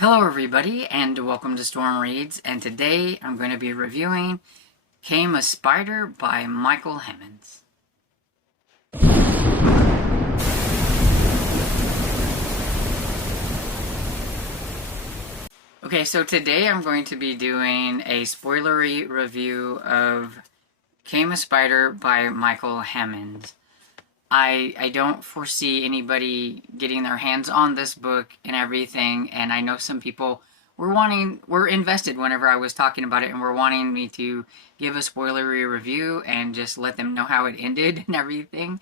Hello everybody and welcome to Storm Reads, and today I'm going to be reviewing Came a Spider by Michael Hemmings. Okay, so today I'm going to be doing a spoilery review of Came a Spider by Michael Hemmings. I don't foresee anybody getting their hands on this book and everything, and I know some people were invested whenever I was talking about it and were wanting me to give a spoilery review and just let them know how it ended and everything.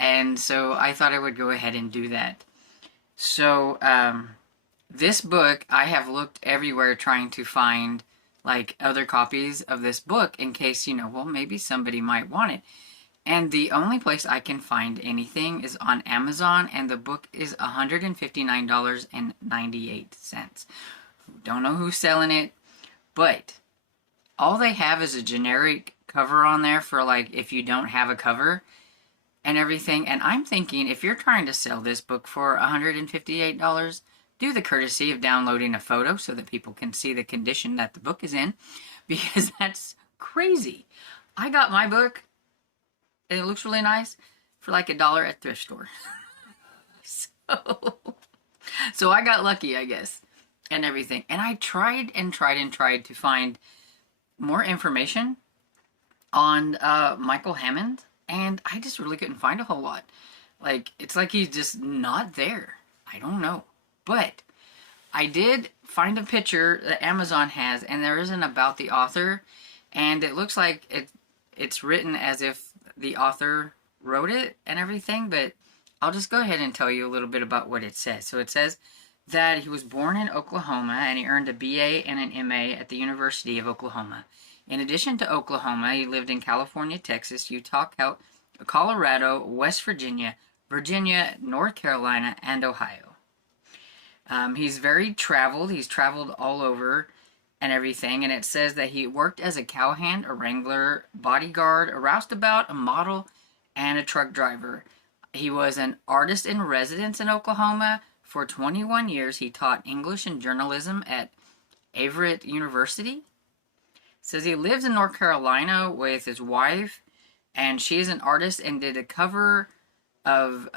And so I thought I would go ahead and do that. So, this book, I have looked everywhere trying to find like other copies of this book in case, well, maybe somebody might want it. And the only place I can find anything is on Amazon, and the book is $159.98. Don't know who's selling it, but all they have is a generic cover on there for like if you don't have a cover and everything. And I'm thinking if you're trying to sell this book for $158, do the courtesy of downloading a photo so that people can see the condition that the book is in, because that's crazy. I got my book, it looks really nice, for like $1 at thrift store. so I got lucky, I guess, and everything. And I tried to find more information on Michael Hammond, and I just really couldn't find a whole lot. Like, it's like he's just not there. I don't know. But I did find a picture that Amazon has, and there isn't about the author, and it looks like it's written as if the author wrote it and everything, but I'll just go ahead and tell you a little bit about what it says. So it says that he was born in Oklahoma and he earned a BA and an MA at the University of Oklahoma. In addition to Oklahoma, he lived in California, Texas, Utah, Colorado, West Virginia, North Carolina, and Ohio. He's very traveled. He's traveled all over and everything, and it says that he worked as a cowhand, a wrangler, bodyguard, a roustabout, a model, and a truck driver. He was an artist in residence in Oklahoma. For 21 years, he taught English and journalism at Everett University. It says he lives in North Carolina with his wife, and she is an artist and did a cover of,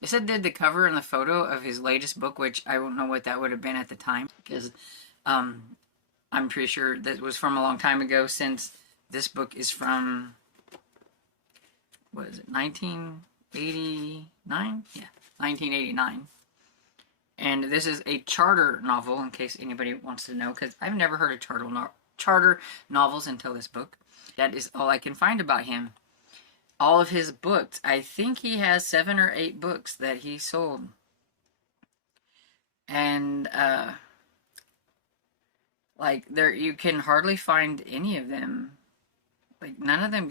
it said did the cover and the photo of his latest book, which I don't know what that would have been at the time, because, I'm pretty sure that was from a long time ago, since this book is from, what is it, 1989? Yeah, 1989. And this is a charter novel, in case anybody wants to know, because I've never heard of charter novels until this book. That is all I can find about him. All of his books, I think he has 7 or 8 books that he sold. And, like, there, you can hardly find any of them. Like, none of them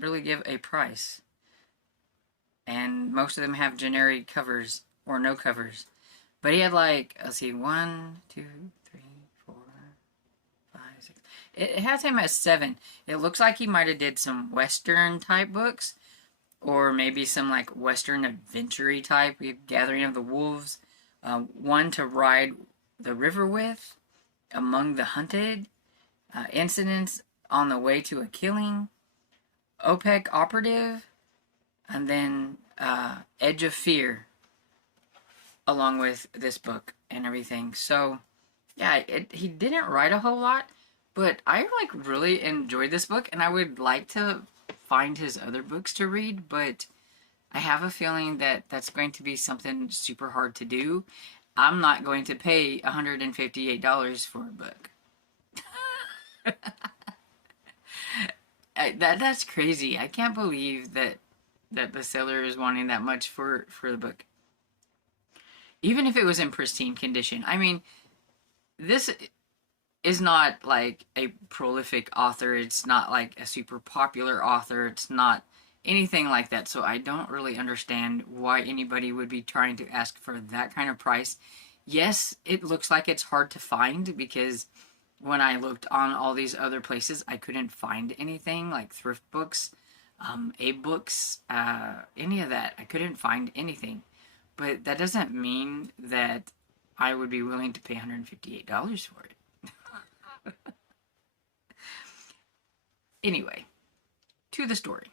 really give a price. And most of them have generic covers or no covers. But he had, like, let's see, 1, 2, 3, 4, 5, 6. It has him as 7. It looks like he might have did some Western type books, or maybe some like Western adventure type. We have Gathering of the Wolves, One to Ride the River With, Among the Hunted, Incidents on the Way to a Killing, OPEC Operative, and then Edge of Fear, along with this book and everything. So, yeah, he didn't write a whole lot, but I like really enjoyed this book, and I would like to find his other books to read, but I have a feeling that that's going to be something super hard to do. I'm not going to pay $158 for a book. That's crazy. I can't believe that the seller is wanting that much for the book. Even if it was in pristine condition. I mean, this is not like a prolific author. It's not like a super popular author. It's not anything like that. So I don't really understand why anybody would be trying to ask for that kind of price. Yes, it looks like it's hard to find, because when I looked on all these other places, I couldn't find anything like thrift books, Abe books, any of that. I couldn't find anything. but that doesn't mean that I would be willing to pay $158 for it. Anyway, to the story.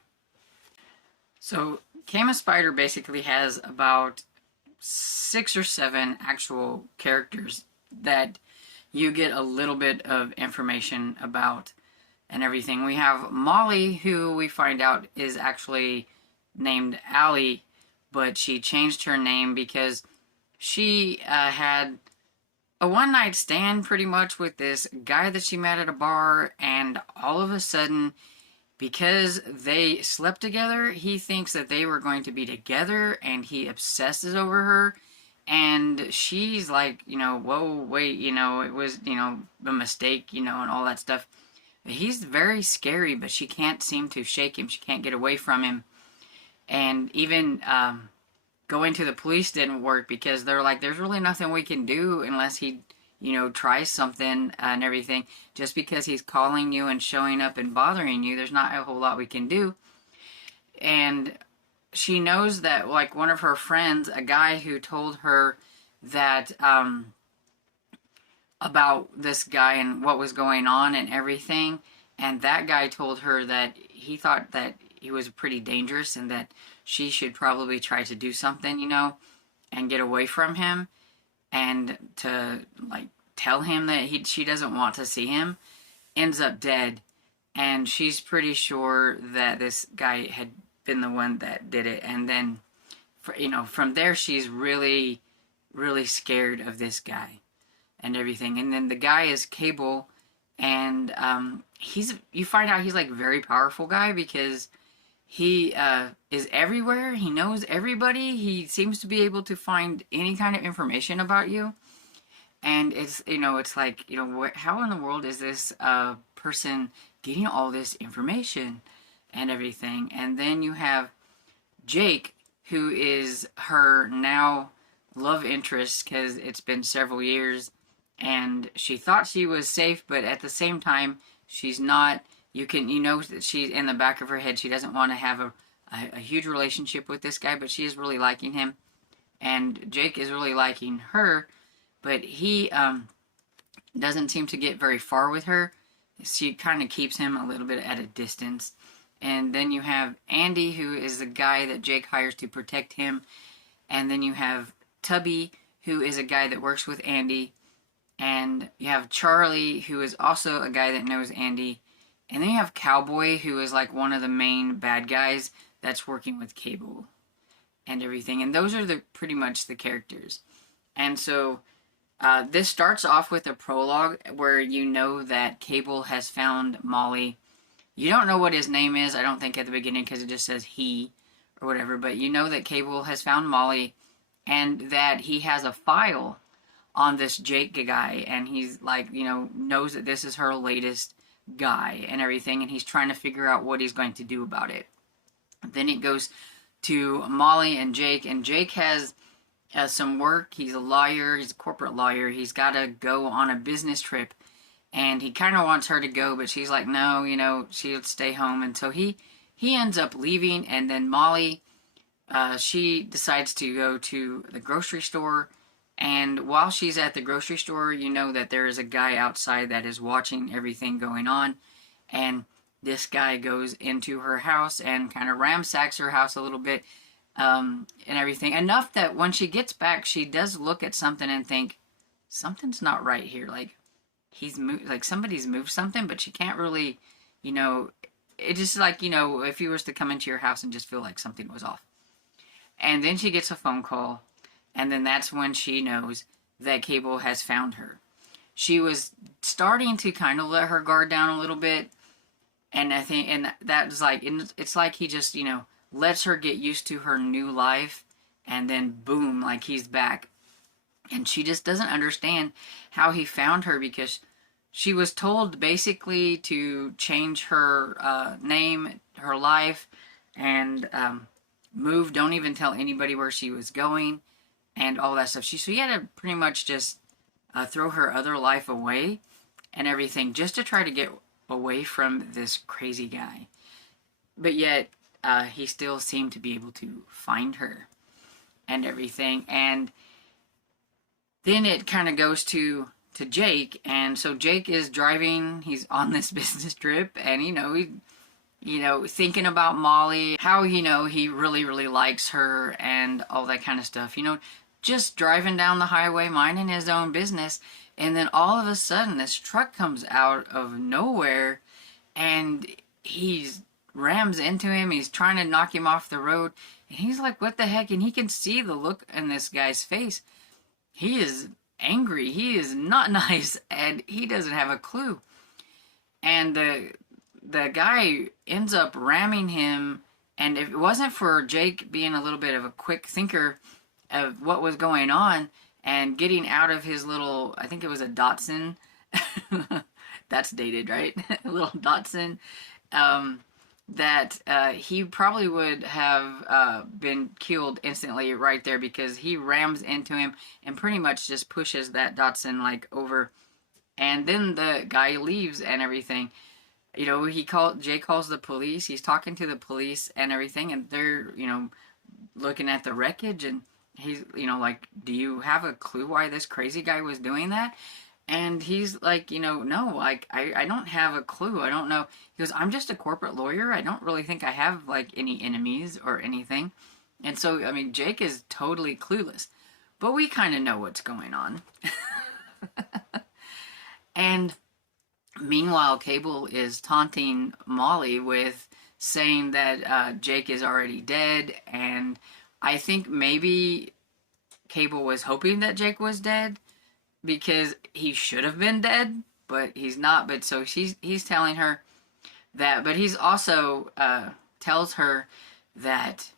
So, Kama Spider basically has about 6 or 7 actual characters that you get a little bit of information about and everything. We have Molly, who we find out is actually named Allie, but she changed her name because she had a one-night stand pretty much with this guy that she met at a bar, and all of a sudden, because they slept together, he thinks that they were going to be together, and he obsesses over her, and she's like, whoa, wait, it was, a mistake, and all that stuff. He's very scary, but she can't seem to shake him. She can't get away from him. And even going to the police didn't work because they're like, there's really nothing we can do unless he, tries something and everything. Just because he's calling you and showing up and bothering you, there's not a whole lot we can do. And she knows that, like, one of her friends, a guy who told her that about this guy and what was going on and everything, and that guy told her that he thought that he was pretty dangerous and that she should probably try to do something, and get away from him, and to, like, tell him that she doesn't want to see him, ends up dead, and she's pretty sure that this guy had been the one that did it. And then, from there, she's really, really scared of this guy and everything. And then the guy is Cable, and you find out he's like very powerful guy because he is everywhere. He knows everybody. He seems to be able to find any kind of information about you. And it's, it's like, how in the world is this person getting all this information and everything? And then you have Jake, who is her now love interest, because it's been several years, and she thought she was safe, but at the same time, she's not. That she's in the back of her head, she doesn't want to have a huge relationship with this guy, but she is really liking him, and Jake is really liking her, but he doesn't seem to get very far with her. She kind of keeps him a little bit at a distance. And then you have Andy, who is the guy that Jake hires to protect him, and then you have Tubby, who is a guy that works with Andy, and you have Charlie, who is also a guy that knows Andy, and then you have Cowboy, who is like one of the main bad guys that's working with Cable and everything. And those are pretty much the characters. And so this starts off with a prologue where you know that Cable has found Molly. You don't know what his name is, I don't think, at the beginning, because it just says he or whatever, but you know that Cable has found Molly and that he has a file on this Jake guy, and he's like, knows that this is her latest guy and everything, and he's trying to figure out what he's going to do about it. Then it goes to Molly and Jake has some work. He's a lawyer, he's a corporate lawyer. He's got to go on a business trip, and he kind of wants her to go, but she's like, no, she'll stay home. And so he ends up leaving, and then Molly, she decides to go to the grocery store. And while she's at the grocery store, you know that there is a guy outside that is watching everything going on. And this guy goes into her house and kind of ransacks her house a little bit and everything. Enough that when she gets back, she does look at something and think, something's not right here. Like, somebody's moved something, but she can't really, it's just like, if you was to come into your house and just feel like something was off. And then she gets a phone call. And then that's when she knows that Cable has found her. She was starting to kind of let her guard down a little bit. And I think, and that's like, it's like he just, lets her get used to her new life. And then boom, like he's back. And she just doesn't understand how he found her, because she was told basically to change her name, her life, and move. Don't even tell anybody where she was going. And all that stuff. So he had to pretty much just throw her other life away and everything just to try to get away from this crazy guy. But yet, he still seemed to be able to find her and everything. And then it kind of goes to Jake, and so Jake is driving. He's on this business trip, and thinking about Molly, how he really really likes her, and all that kind of stuff. Just driving down the highway, minding his own business, and then all of a sudden, this truck comes out of nowhere, and he's rams into him. He's trying to knock him off the road, and he's like, "What the heck?" And he can see the look in this guy's face. He is angry. He is not nice, and he doesn't have a clue. And the guy ends up ramming him, and if it wasn't for Jake being a little bit of a quick thinker of what was going on and getting out of his little, I think it was a Datsun. That's dated, right? A little Datsun. That he probably would have been killed instantly right there, because he rams into him and pretty much just pushes that Datsun like over, and then the guy leaves and everything. Jay calls the police. He's talking to the police and everything, and they're looking at the wreckage, and he's like, "Do you have a clue why this crazy guy was doing that?" And he's like, "No, like, I don't have a clue. I don't know." He goes, "I'm just a corporate lawyer. I don't really think I have, like, any enemies or anything." And so, I mean, Jake is totally clueless. But we kind of know what's going on. And meanwhile, Cable is taunting Molly with saying that Jake is already dead. And I think maybe Cable was hoping that Jake was dead, because he should have been dead, but he's not. But so he's telling her that, but he's also tells her that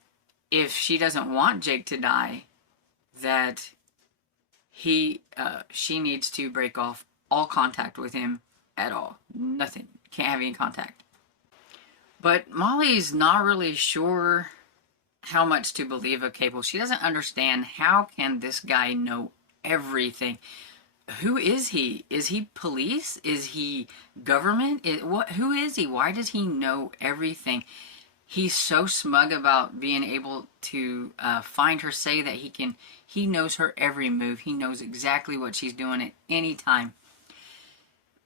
if she doesn't want Jake to die, that she needs to break off all contact with him at all. Nothing. Can't have any contact. But Molly's not really sure how much to believe of Cable. She doesn't understand, how can this guy know everything? Who is he? Is he police? Is he government? Who is he? Why does he know everything? He's so smug about being able to find her, say that he knows her every move. He knows exactly what she's doing at any time.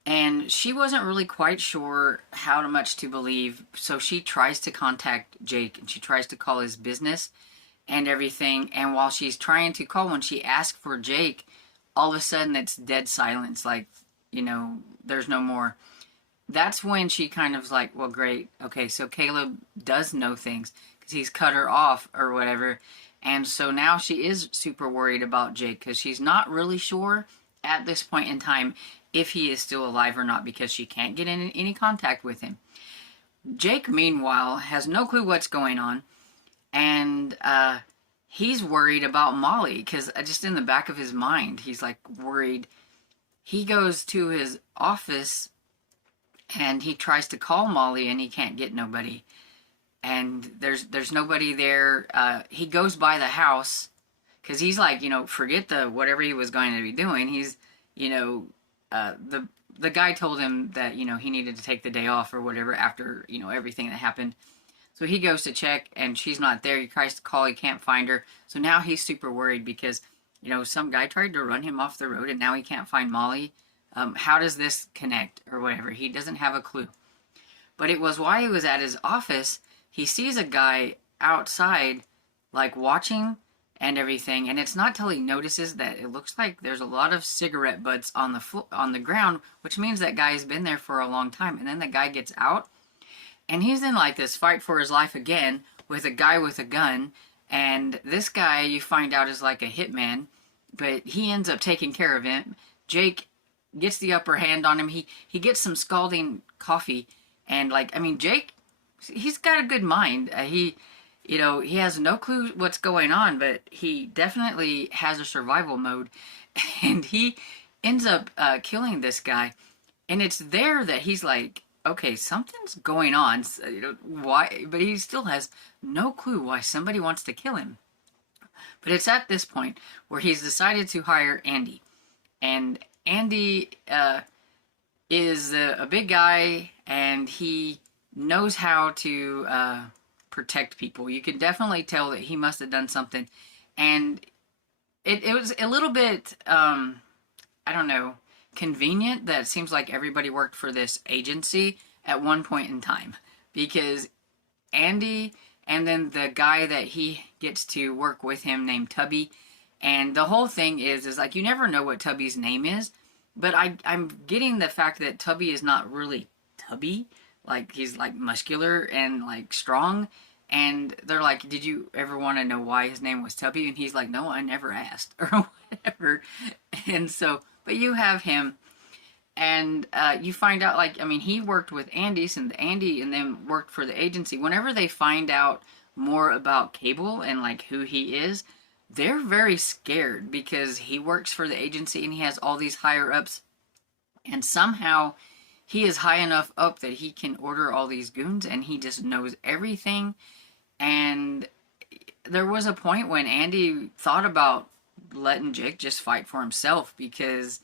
And she wasn't really quite sure how much to believe, so she tries to contact Jake, and she tries to call his business and everything. And while she's trying to call, when she asks for Jake, all of a sudden it's dead silence, like, there's no more. That's when she kind of like, well, great, okay, so Caleb does know things, because he's cut her off or whatever. And so now she is super worried about Jake, because she's not really sure at this point in time if he is still alive or not, because she can't get in any contact with him. Jake, meanwhile, has no clue what's going on, and he's worried about Molly, because just in the back of his mind, he's like worried. He goes to his office, and he tries to call Molly, and he can't get nobody. And there's nobody there. He goes by the house, because he's like, forget whatever he was going to be doing. He's, the guy told him that, he needed to take the day off or whatever after, everything that happened. So he goes to check, and she's not there. He tries to call, he can't find her. So now he's super worried, because, some guy tried to run him off the road, and now he can't find Molly. How does this connect or whatever? He doesn't have a clue. But it was while he was at his office, he sees a guy outside, like, watching and everything. And it's not till he notices that it looks like there's a lot of cigarette butts on the ground, which means that guy's been there for a long time. And then the guy gets out, and he's in like this fight for his life again with a guy with a gun. And this guy, you find out, is like a hitman, but he ends up taking care of him. Jake gets the upper hand on him. He gets some scalding coffee, and Jake, he's got a good mind. He has no clue what's going on, but he definitely has a survival mode, and he ends up killing this guy. And it's there that he's like, okay, something's going on. Why? But he still has no clue why somebody wants to kill him. But it's at this point where he's decided to hire Andy. And Andy is a big guy, and he knows how to protect people. You can definitely tell that he must have done something And it was a little bit, I don't know, convenient that it seems like everybody worked for this agency at one point in time, because Andy and then the guy that he gets to work with him named Tubby, and the whole thing is like you never know what Tubby's name is, but I'm getting the fact that Tubby is not really Tubby, like he's like muscular and like strong, and they're like, did you ever want to know why his name was Tubby? And he's like, no, I never asked, or whatever. And so, but you have him, and you find out, like, I mean, he worked with Andy and then worked for the agency. Whenever they find out more about Cable and like who he is, they're very scared because he works for the agency and he has all these higher ups, and somehow he is high enough up that he can order all these goons and he just knows everything. And there was a point when Andy thought about letting Jake just fight for himself because,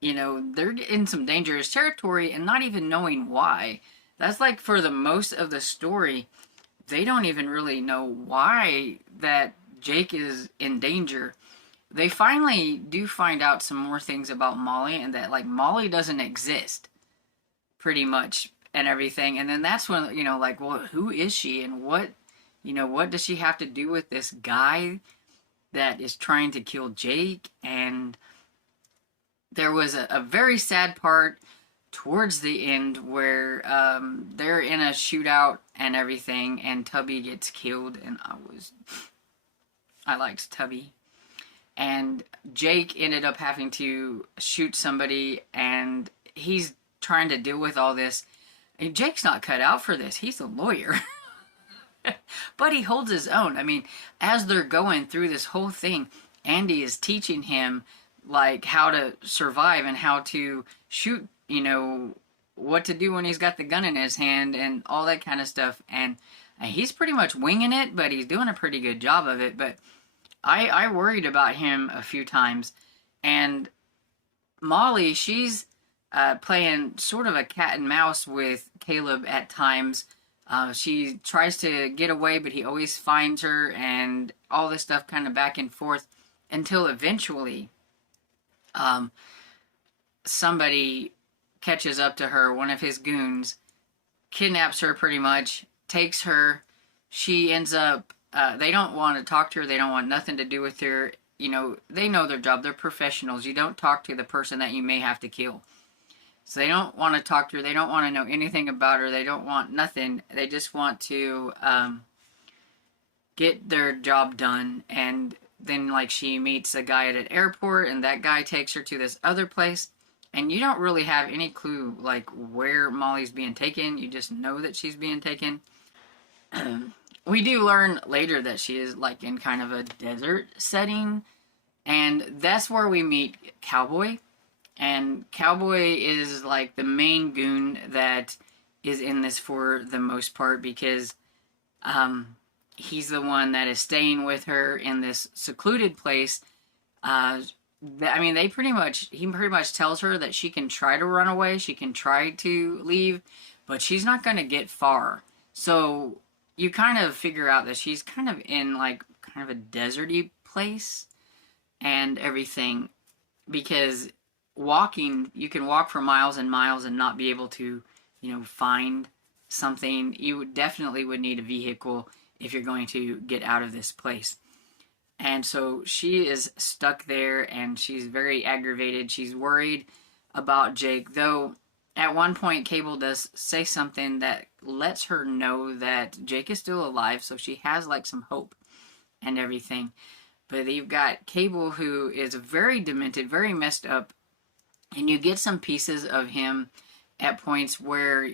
you know, they're in some dangerous territory and not even knowing why. That's like for the most of the story, they don't even really know why that Jake is in danger. They finally do find out some more things about Molly, and that like Molly doesn't exist pretty much and everything. And then that's when, you know, like, well, who is she and what, you know, what does she have to do with this guy that is trying to kill Jake? And there was a very sad part towards the end where they're in a shootout and everything, and Tubby gets killed, and I liked Tubby. And Jake ended up having to shoot somebody, and he's trying to deal with all this. And Jake's not cut out for this. He's a lawyer. But he holds his own. I mean, as they're going through this whole thing, Andy is teaching him like how to survive and how to shoot, you know, what to do when he's got the gun in his hand and all that kind of stuff. And he's pretty much winging it, but he's doing a pretty good job of it. But I worried about him a few times. And Molly, she's playing sort of a cat and mouse with Caleb at times. She tries to get away, but he always finds her, and all this stuff kind of back and forth until eventually somebody catches up to her, one of his goons, kidnaps her pretty much, takes her. She ends up, they don't want to talk to her, they don't want nothing to do with her. You know, they know their job, they're professionals. You don't talk to the person that you may have to kill. So they don't want to talk to her, they don't want to know anything about her, they don't want nothing. They just want to get their job done. And then, like, she meets a guy at an airport, and that guy takes her to this other place. And you don't really have any clue, like, where Molly's being taken. You just know that she's being taken. We do learn later that she is, like, in kind of a desert setting. And that's where we meet Cowboy. And Cowboy is, like, the main goon that is in this for the most part, because he's the one that is staying with her in this secluded place. I mean, he pretty much tells her that she can try to run away, she can try to leave, but she's not going to get far. So you kind of figure out that she's kind of in, like, kind of a deserty place and everything, because walking, you can walk for miles and miles and not be able to, you know, find something. You definitely would need a vehicle if you're going to get out of this place. And so she is stuck there, and she's very aggravated. She's worried about Jake, though at one point Cable does say something that lets her know that Jake is still alive, so she has, like, some hope and everything. But you've got Cable, who is very demented, very messed up, and you get some pieces of him at points where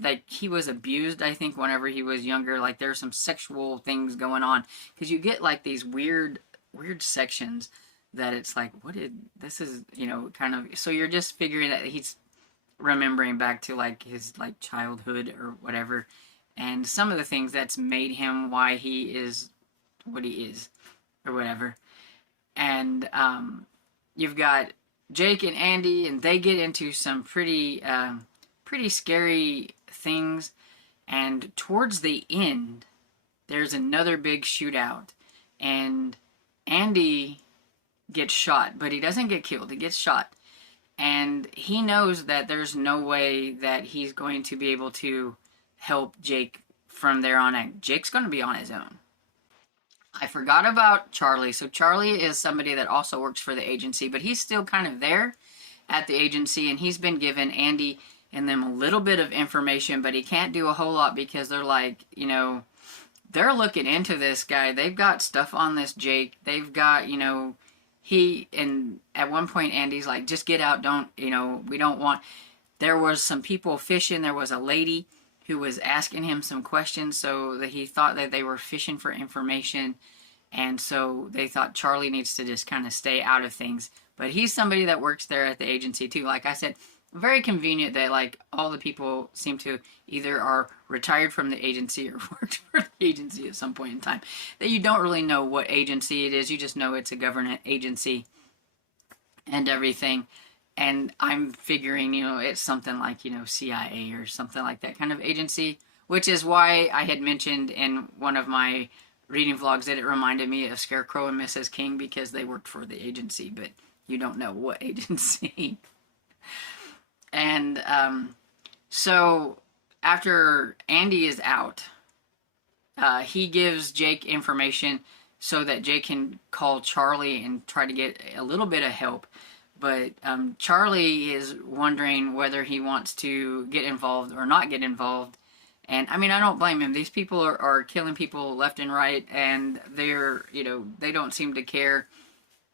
like, he was abused, I think, whenever he was younger. Like, there's some sexual things going on, because you get, like, these weird sections that it's like, this is, you know, kind of, so you're just figuring that he's remembering back to, like, his, like, childhood or whatever, and some of the things that's made him why he is what he is, or whatever. And you've got Jake and Andy, and they get into some pretty scary things. And towards the end, there's another big shootout. and Andy gets shot, but he doesn't get killed. He gets shot. And he knows that there's no way that he's going to be able to help Jake from there on out. Jake's going to be on his own. I forgot about Charlie. So Charlie is somebody that also works for the agency, but he's still kind of there at the agency, and he's been given Andy and them a little bit of information, but he can't do a whole lot because they're like, you know, they're looking into this guy. They've got stuff on this Jake. They've got, you know, and at one point Andy's like, just get out, don't, you know, we don't want, there was some people fishing, there was a lady who was asking him some questions, so that he thought that they were fishing for information, and so they thought Charlie needs to just kind of stay out of things. But he's somebody that works there at the agency too. Like I said, very convenient that like all the people seem to either are retired from the agency or worked for the agency at some point in time. That you don't really know what agency it is. You just know it's a government agency and everything. And I'm figuring, you know, it's something like, you know, CIA or something like that kind of agency, which is why I had mentioned in one of my reading vlogs that it reminded me of Scarecrow and Mrs. King because they worked for the agency, but you don't know what agency. And so after Andy is out, he gives Jake information so that Jake can call Charlie and try to get a little bit of help. But Charlie is wondering whether he wants to get involved or not get involved. And I mean, I don't blame him. These people are killing people left and right, and they're, you know, they don't seem to care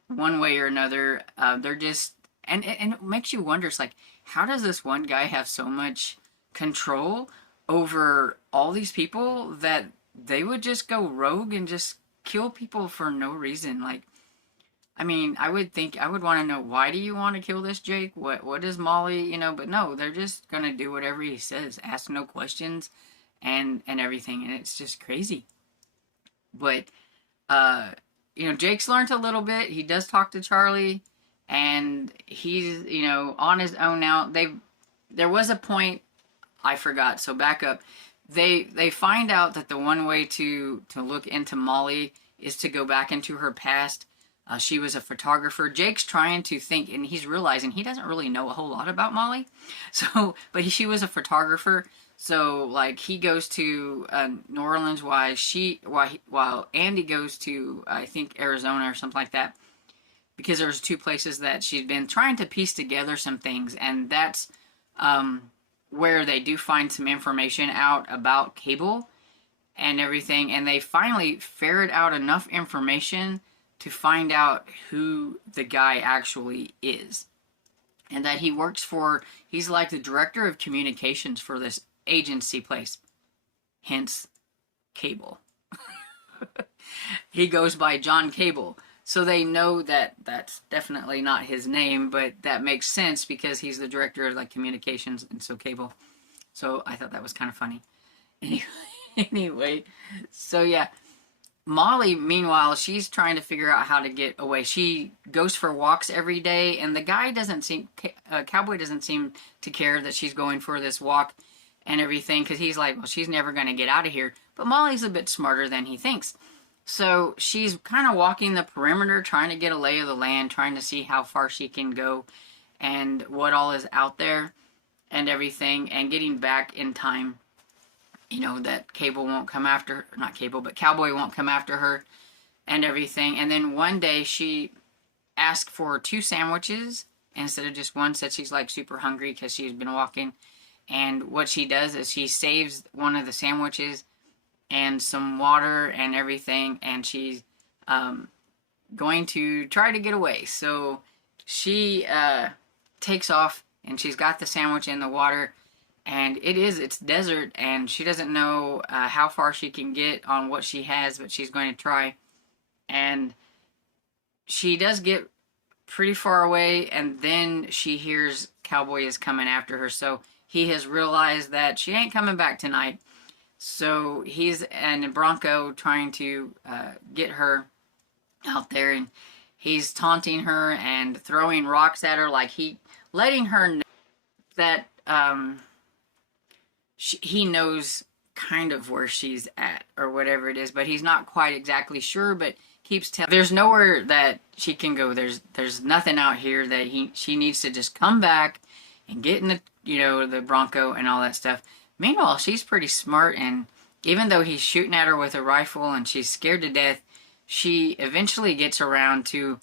one way or another. They're just, and it makes you wonder, it's like, how does this one guy have so much control over all these people that they would just go rogue and just kill people for no reason? Like, I mean, I would think, I would want to know, why do you want to kill this Jake? What is Molly, you know? But no, they're just going to do whatever he says, ask no questions and everything. And it's just crazy. But, you know, Jake's learned a little bit. He does talk to Charlie, and he's, you know, on his own now. There was a point, I forgot, so back up. They find out that the one way to look into Molly is to go back into her past. She was a photographer. Jake's trying to think, and he's realizing he doesn't really know a whole lot about Molly. So, but she was a photographer. So, like, he goes to New Orleans while Andy goes to, I think, Arizona or something like that. Because there's two places that she's been trying to piece together some things. And that's where they do find some information out about Cable and everything. And they finally ferret out enough information to find out who the guy actually is. And that he works for, he's like the director of communications for this agency place. Hence, Cable. He goes by John Cable. So they know that that's definitely not his name, but that makes sense because he's the director of like communications, and so Cable. So I thought that was kind of funny. Anyway, so yeah. Molly, meanwhile, she's trying to figure out how to get away. She goes for walks every day, and the guy doesn't seem, Cowboy doesn't seem to care that she's going for this walk and everything, because he's like, well, she's never going to get out of here. But Molly's a bit smarter than he thinks. So she's kind of walking the perimeter, trying to get a lay of the land, trying to see how far she can go and what all is out there and everything, and getting back in time. You know, that Cable won't come after her, not Cable, but Cowboy won't come after her and everything. And then one day she asked for 2 sandwiches instead of just one, said she's like super hungry because she's been walking. And what she does is she saves one of the sandwiches and some water and everything, and she's going to try to get away. So she takes off, and she's got the sandwich in the water. And it's desert, and she doesn't know how far she can get on what she has, but she's going to try. And she does get pretty far away, and then she hears Cowboy is coming after her. So he has realized that she ain't coming back tonight. So he's in Bronco trying to get her out there, and he's taunting her and throwing rocks at her, like letting her know that he knows kind of where she's at or whatever it is, but he's not quite exactly sure. But keeps telling there's nowhere that she can go. There's nothing out here that she needs to just come back and get in the the Bronco and all that stuff. Meanwhile, she's pretty smart, and even though he's shooting at her with a rifle and she's scared to death, she eventually gets around to,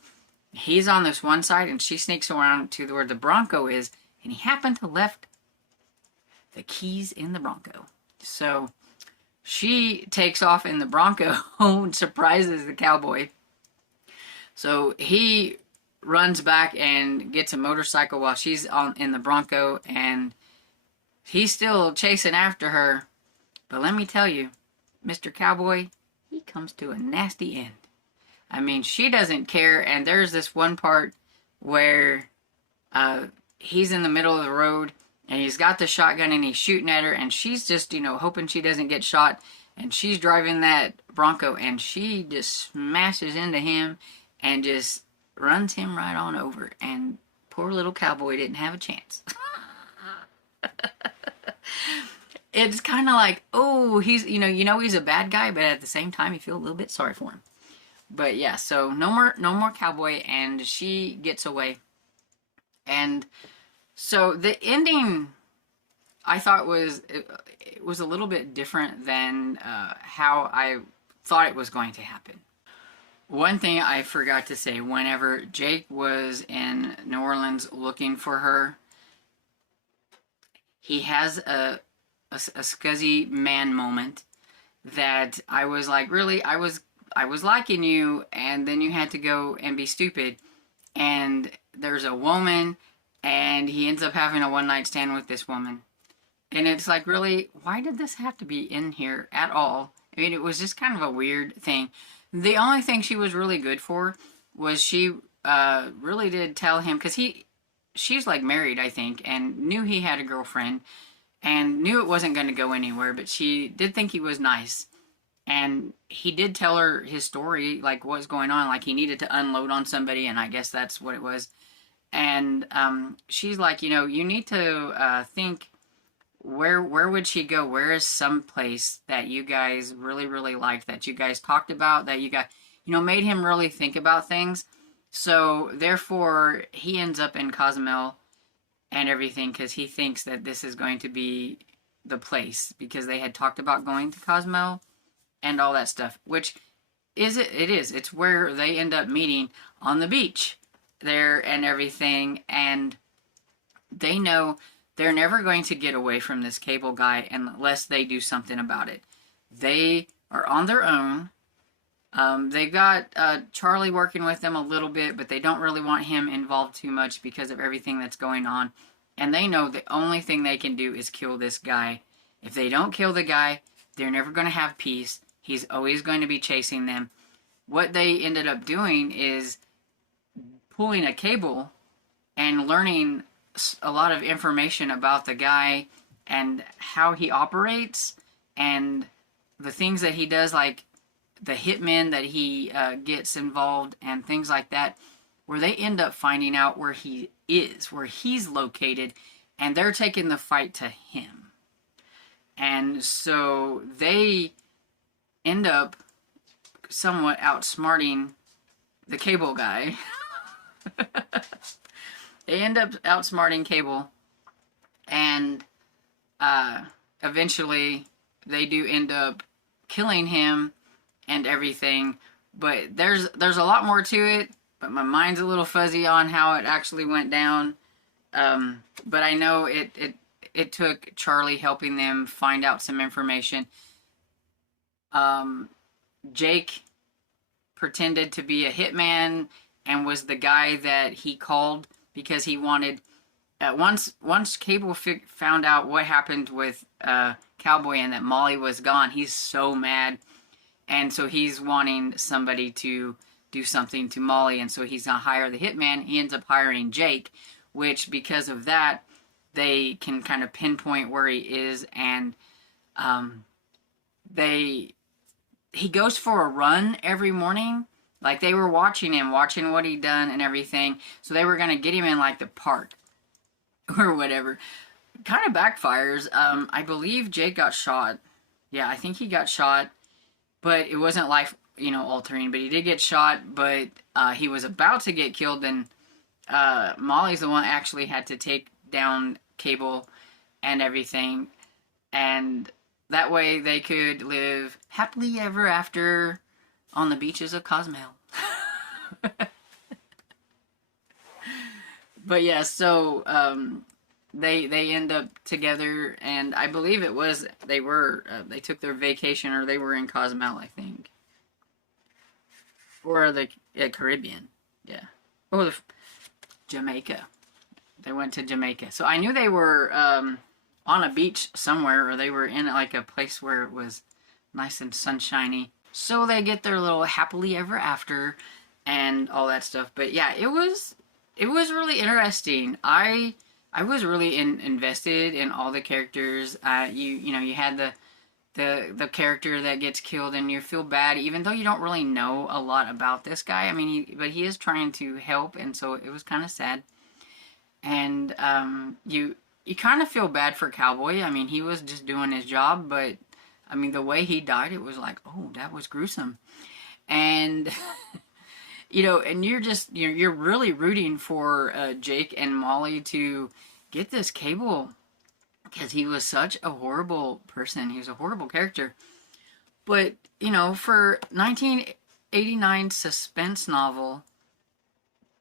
he's on this one side and she sneaks around to where the Bronco is, and he happened to left the keys in the Bronco. So she takes off in the Bronco and surprises the cowboy. So he runs back and gets a motorcycle while she's in the Bronco, and he's still chasing after her. But let me tell you, Mr. Cowboy, he comes to a nasty end. I mean, she doesn't care, and there's this one part where he's in the middle of the road, and he's got the shotgun, and he's shooting at her, and she's just, hoping she doesn't get shot, and she's driving that Bronco, and she just smashes into him and just runs him right on over, and poor little cowboy didn't have a chance. It's kind of like, oh, he's, he's a bad guy, but at the same time, you feel a little bit sorry for him. But yeah, so no more cowboy, and she gets away. And so the ending, I thought it was a little bit different than how I thought it was going to happen. One thing I forgot to say, whenever Jake was in New Orleans looking for her, he has a scuzzy man moment that I was like, really, I was liking you, and then you had to go and be stupid, and there's a woman, and he ends up having a one-night stand with this woman, and it's like, really, why did this have to be in here at all? I mean, it was just kind of a weird thing. The only thing she was really good for was she really did tell him, because she's like married, I think, and knew he had a girlfriend, and knew it wasn't going to go anywhere, but she did think he was nice. And he did tell her his story, like what's going on, like he needed to unload on somebody, and I guess that's what it was. And she's like, you need to think, where would she go? Where is some place that you guys really, really liked, that you guys talked about, that you got, made him really think about things. So therefore, he ends up in Cozumel and everything, because he thinks that this is going to be the place, because they had talked about going to Cozumel and all that stuff, which it is. It's where they end up meeting on the beach there and everything, and they know they're never going to get away from this cable guy unless they do something about it. They are on their own. They've got Charlie working with them a little bit, but they don't really want him involved too much because of everything that's going on. And they know the only thing they can do is kill this guy. If they don't kill the guy, they're never going to have peace. He's always going to be chasing them. What they ended up doing is pulling a cable and learning a lot of information about the guy and how he operates and the things that he does, like the hitmen that he gets involved and things like that, where they end up finding out where he is, where he's located, and they're taking the fight to him. And so they end up somewhat outsmarting the cable guy. They end up outsmarting Cable, and eventually they do end up killing him and everything. But there's a lot more to it, but my mind's a little fuzzy on how it actually went down. But I know it took Charlie helping them find out some information. Jake pretended to be a hitman and was the guy that he called because he wanted. Once Cable found out what happened with Cowboy and that Molly was gone, he's so mad, and so he's wanting somebody to do something to Molly, and so he's gonna hire the hitman. He ends up hiring Jake, which because of that, they can kind of pinpoint where he is, and he goes for a run every morning. Like, they were watching him, watching what he'd done and everything, so they were gonna get him in like the park or whatever. Kind of backfires. I believe Jake got shot. Yeah, I think he got shot, but it wasn't altering, but he did get shot, but he was about to get killed, and Molly's the one actually had to take down Cable and everything, and that way they could live happily ever after on the beaches of Cozumel. But yeah, so they end up together, and I believe it was they took their vacation, or they were in Cozumel, I think, or the Caribbean, yeah, or Jamaica. They went to Jamaica, so I knew they were on a beach somewhere, or they were in like a place where it was nice and sunshiny. So they get their little happily ever after and all that stuff. But yeah, it was really interesting. I was really invested in all the characters. You had the character that gets killed, and you feel bad, even though you don't really know a lot about this guy. I mean, but he is trying to help, and so it was kind of sad. And you kind of feel bad for Cowboy. I mean, he was just doing his job, but I mean, the way he died, it was like, oh, that was gruesome. And and you're really rooting for Jake and Molly to get this Cable, because he was such a horrible person. He was a horrible character. But, for 1989 suspense novel,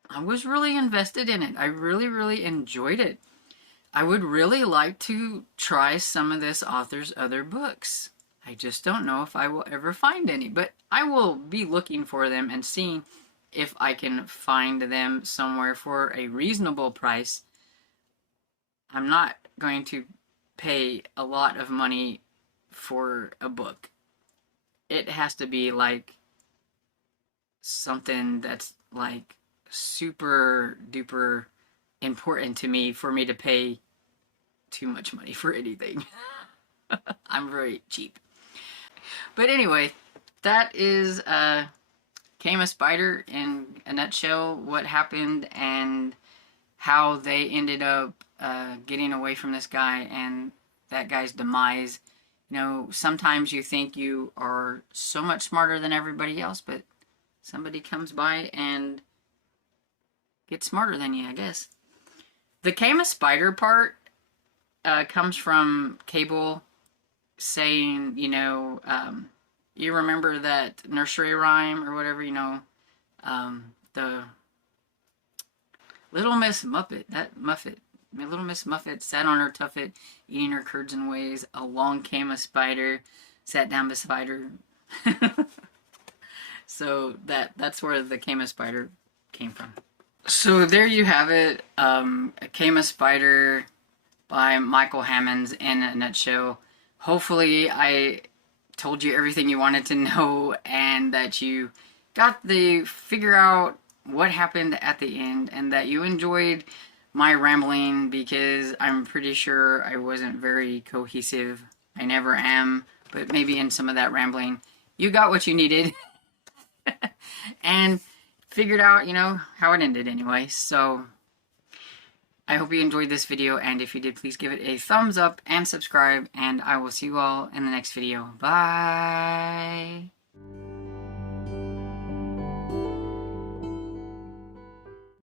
I was really invested in it. I really, really enjoyed it. I would really like to try some of this author's other books. I just don't know if I will ever find any, but I will be looking for them and seeing if I can find them somewhere for a reasonable price. I'm not going to pay a lot of money for a book. It has to be like something that's like super duper important to me for me to pay too much money for anything. I'm very cheap. But anyway, that is Came a Spider in a nutshell, what happened and how they ended up getting away from this guy and that guy's demise. Sometimes you think you are so much smarter than everybody else, but somebody comes by and gets smarter than you, I guess. The Came a Spider part comes from Cable saying, you remember that nursery rhyme or whatever, the Little Miss Muffet, Little Miss Muffet sat on her tuffet, eating her curds and whey. Along came a spider, sat down beside her. So that's where the Came a Spider came from. So there you have it. Came a Spider by Michael Hammonds in a nutshell. Hopefully I told you everything you wanted to know, and that you got the figure out what happened at the end, and that you enjoyed my rambling, because I'm pretty sure I wasn't very cohesive. I never am, but maybe in some of that rambling you got what you needed and figured out, how it ended anyway. So I hope you enjoyed this video, and if you did, please give it a thumbs up and subscribe, and I will see you all in the next video. Bye!